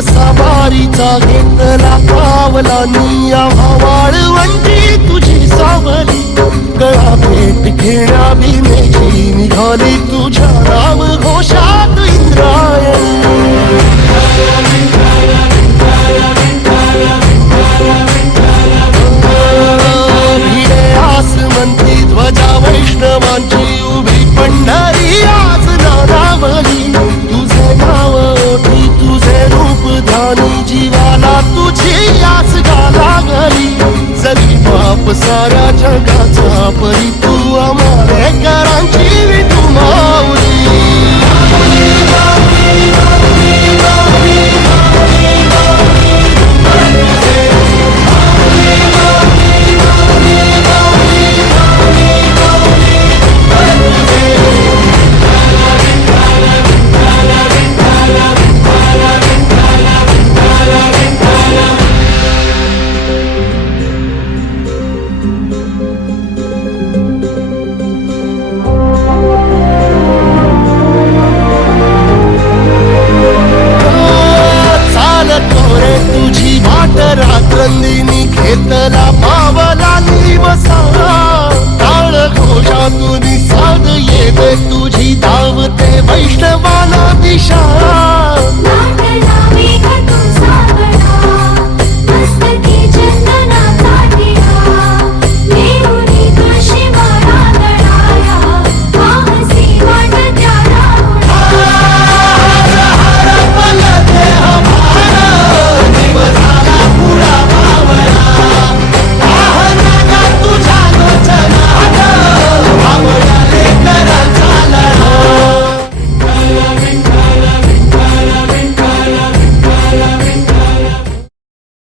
वसा वारीचा घेतला पावला निया वाळवंटी तुझी सावली गळा भेट घेण्या भीमेची निघाली तुझ्या राम घोषात इंद्रायणी भिडे आसमंती ध्वजा वैष्णवांची उभी पंढरी आज नारावली तुझे नाव ओठी तुझे रूप ध्यानी जीवाला तुझी आस लागली जरी बाप साऱ्या जगाचा परी तू आम्हाला करांची विठू माऊली तुझी वाट रात्रंदिनी घेतला पावला निवसा काळ घोषातून साध येते तुझी धावते वैष्णवाला दिशा